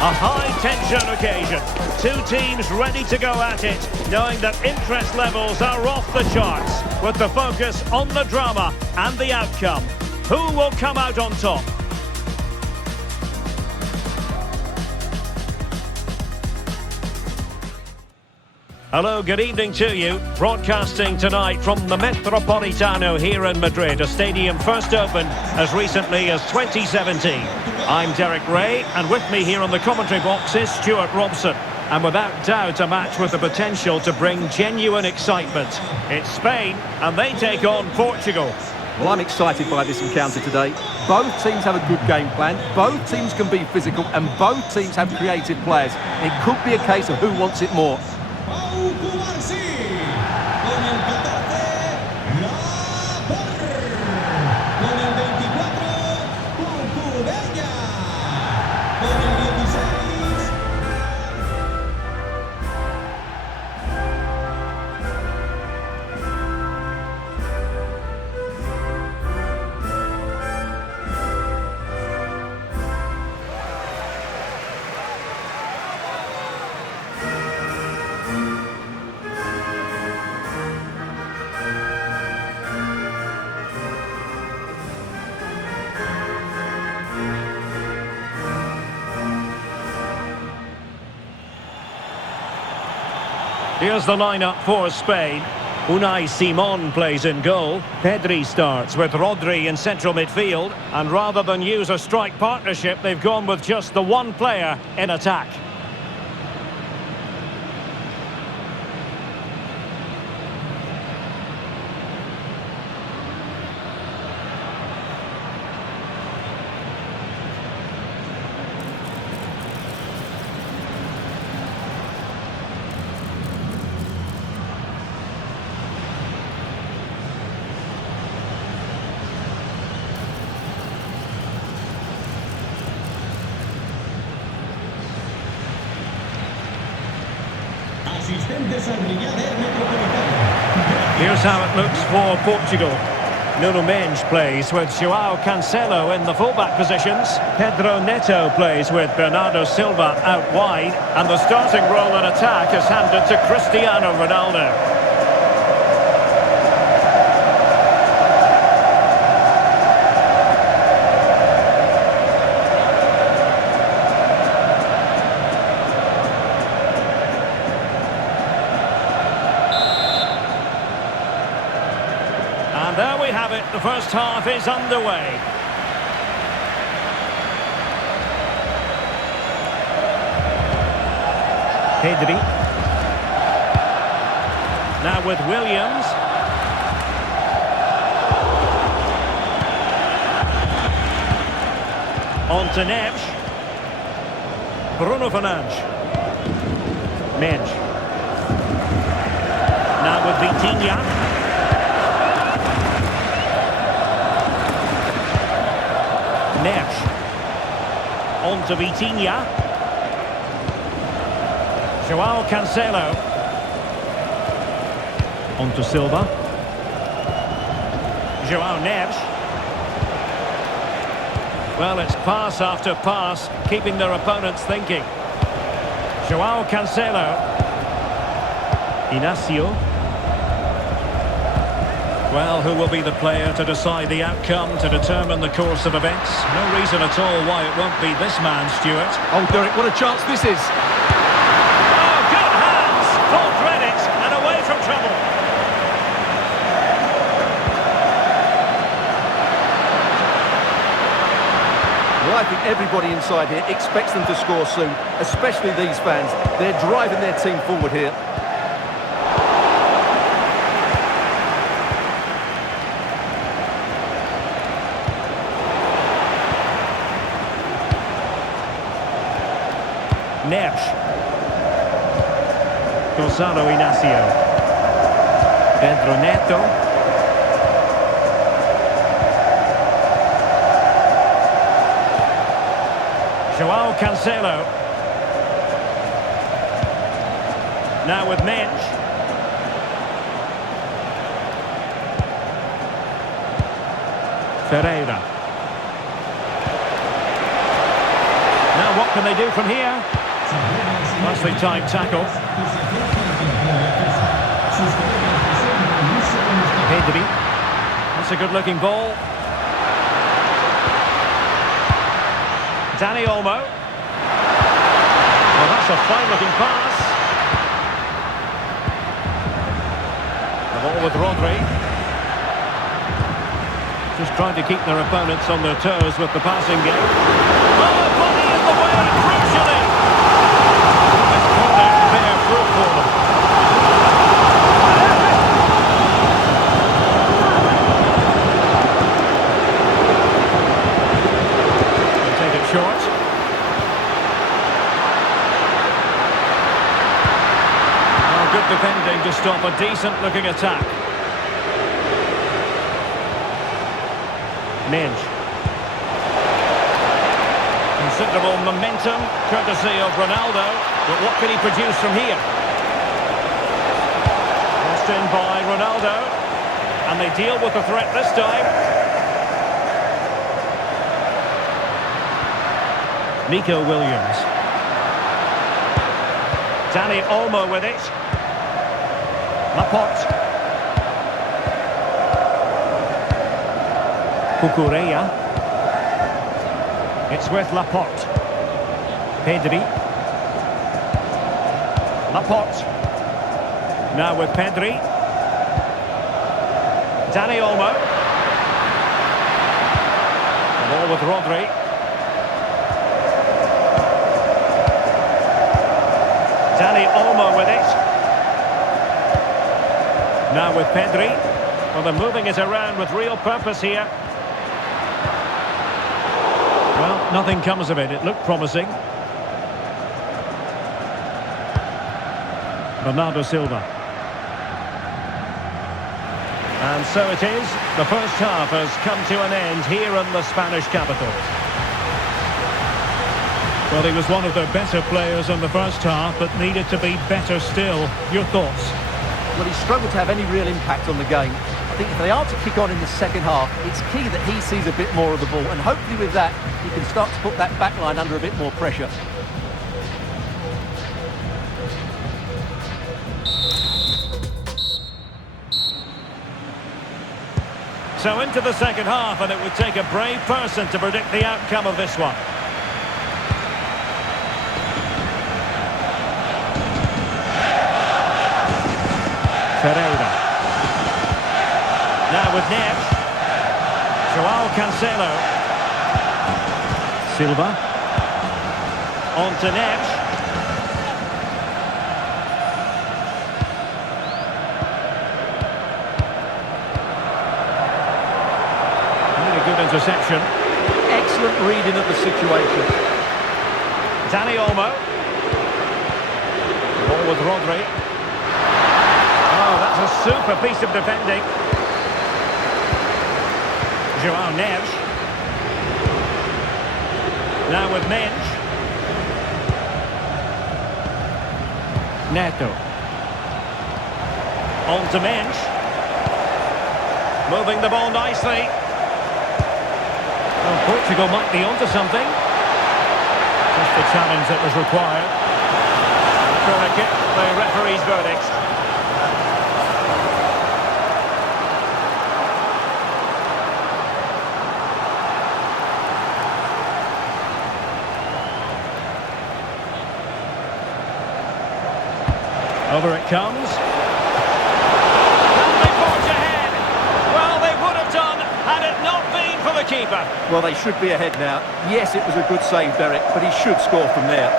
A high-tension occasion. Two teams ready to go at it, knowing that interest levels are off the charts, with the focus on the drama and the outcome. Who will come out on top? Hello, good evening to you. Broadcasting tonight from the Metropolitano here in Madrid, a stadium first opened as recently as 2017. I'm Derek Ray, and with me here on the commentary box is Stuart Robson. And without doubt, a match with the potential to bring genuine excitement. It's Spain, and they take on Portugal. Well, I'm excited by this encounter today. Both teams have a good game plan, both teams can be physical, and both teams have creative players. It could be a case of who wants it more. Here's the lineup for Spain. Unai Simon plays in goal. Pedri starts with Rodri in central midfield. And rather than use a strike partnership, they've gone with just the one player in attack. Here's how it looks for Portugal. Nuno Mendes plays with João Cancelo in the fullback positions. Pedro Neto plays with Bernardo Silva out wide. And the starting role in attack is handed to Cristiano Ronaldo. There we have it, the first half is underway. Pedri. Now with Williams. On to Neves. Bruno Fernandes. Mendes. Now with Vitinha. Neves. On to Vitinha. João Cancelo. On to Silva. João Neves. Well, it's pass after pass, keeping their opponents thinking. João Cancelo. Inacio. Well, who will be the player to decide the outcome, to determine the course of events? No reason at all why it won't be this man, Stuart. Oh, Derek, what a chance this is. Oh, good hands! Full credit and away from trouble. Well, I think everybody inside here expects them to score soon, especially these fans. They're driving their team forward here. Neves. Gonzalo Inacio. Pedro Neto. João Cancelo. Now with Mendes. Ferreira. Now what can they do from here? Nicely timed tackle. Pedri. That's a good-looking ball. Dani Olmo. Well, that's a fine-looking pass. The ball with Rodri. Just trying to keep their opponents on their toes with the passing game. Oh, body in the way, crucially. This corner bear fruit for them. They take it short. Oh, good defending to stop a decent-looking attack. Minge. Considerable momentum, courtesy of Ronaldo. But what can he produce from here? Crossed in by Ronaldo. And they deal with the threat this time. Nico Williams. Dani Olmo with it. Laporte. Cucurella. It's with Laporte. Pedri. Laporte. Now with Pedri. Dani Olmo. The ball with Rodri. Dani Olmo with it. Now with Pedri. Well, they're moving it around with real purpose here. Well, nothing comes of it. It looked promising. Bernardo Silva. And so it is. The first half has come to an end here in the Spanish capital. Well, he was one of their better players in the first half, but needed to be better still. Your thoughts? Well, he struggled to have any real impact on the game. I think if they are to kick on in the second half, it's key that he sees a bit more of the ball, and hopefully with that, he can start to put that back line under a bit more pressure. So into the second half, and it would take a brave person to predict the outcome of this one. Ferreira. Now with Neves. Joao Cancelo. Silva. On to Neves. Really good interception. Excellent reading of the situation. Dani Olmo. Ball with Rodri. Oh, that's a super piece of defending. Joao Neves. Now with Minge. Neto. On to Minge. Moving the ball nicely. Well, Portugal might be onto something. Just the challenge that was required. Corner kick, the referee's verdict. Over it comes. Can they forge ahead? Well, they would have done had it not been for the keeper. Well, they should be ahead now. Yes, it was a good save, Derek, but he should score from there.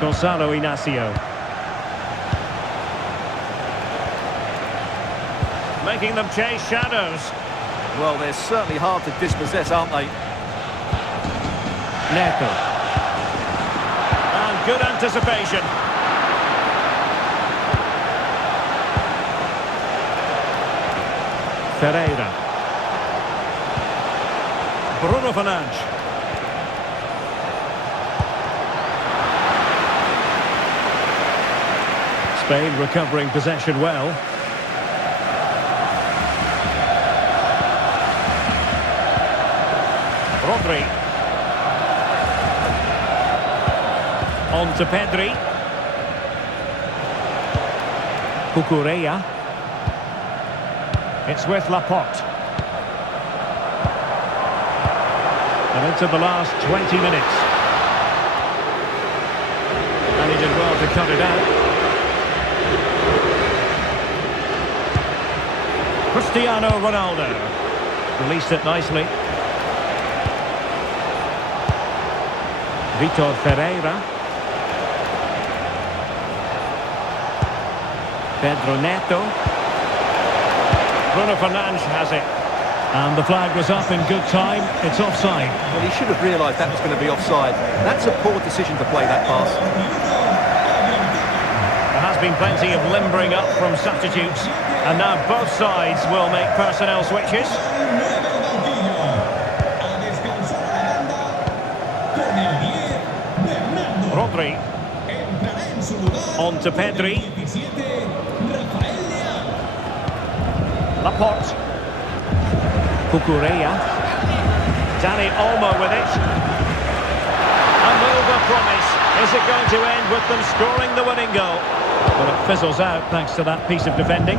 Gonzalo Inacio. Making them chase shadows. Well, they're certainly hard to dispossess, aren't they? Neto. And good anticipation. Ferreira. Bruno Fernandes. Spain recovering possession well. Rodri. On to Pedri. Cucurella. It's with Laporte. And into the last 20 minutes. And he did well to cut it out. Cristiano Ronaldo. Released it nicely. Vitor Ferreira. Pedro Neto. Bruno Fernandes has it. And the flag was up in good time. It's offside. Well, he should have realised that was going to be offside. That's a poor decision to play that pass. There has been plenty of limbering up from substitutes. And now both sides will make personnel switches. Rodri. On to Pedri. Laporte. Cucurella. Dani Olmo with it. A move of promise. Is it going to end with them scoring the winning goal? But it fizzles out thanks to that piece of defending.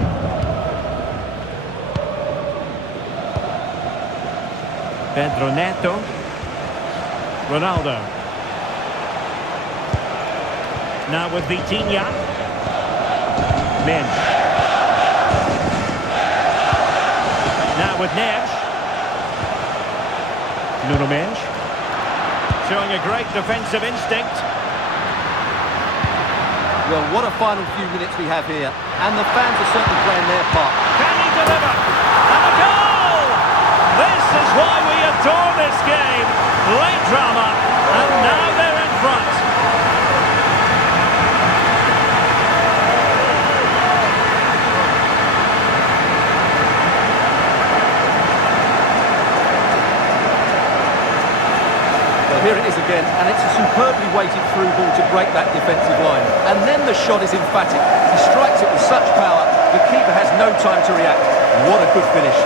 Pedro Neto. Ronaldo. Now with Vitinha. Mendes. Now with Neves. Nuno Mendes. Showing a great defensive instinct. Well, what a final few minutes we have here. And the fans are certainly playing their part. Can he deliver? And a goal! This is why we adore this game. Late drama, and now they're in front. Well, here it is again, and it's a superbly weighted through ball to break that defensive line. And then the shot is emphatic. He strikes it with such power, the keeper has no time to react. What a good finish.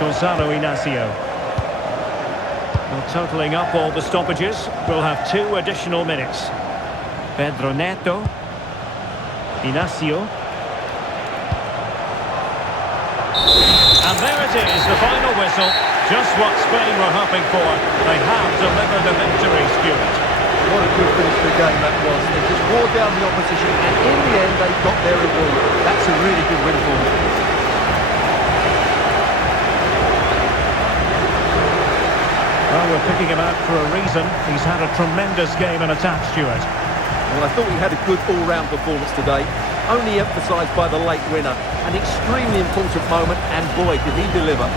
Gonzalo Inacio. Well, totalling up all the stoppages, we'll have 2 additional minutes. Pedro Neto. Inacio. And there it is, the final whistle. Just what Spain were hoping for. They have delivered the victory, Stuart. What a good finish to the game that was. They just wore down the opposition, and in the end they got their reward. That's a really good win for them. Well, we're picking him out for a reason. He's had a tremendous game in attack, Stuart. Well, I thought he had a good all-round performance today. Only emphasised by the late winner. An extremely important moment, and boy, did he deliver.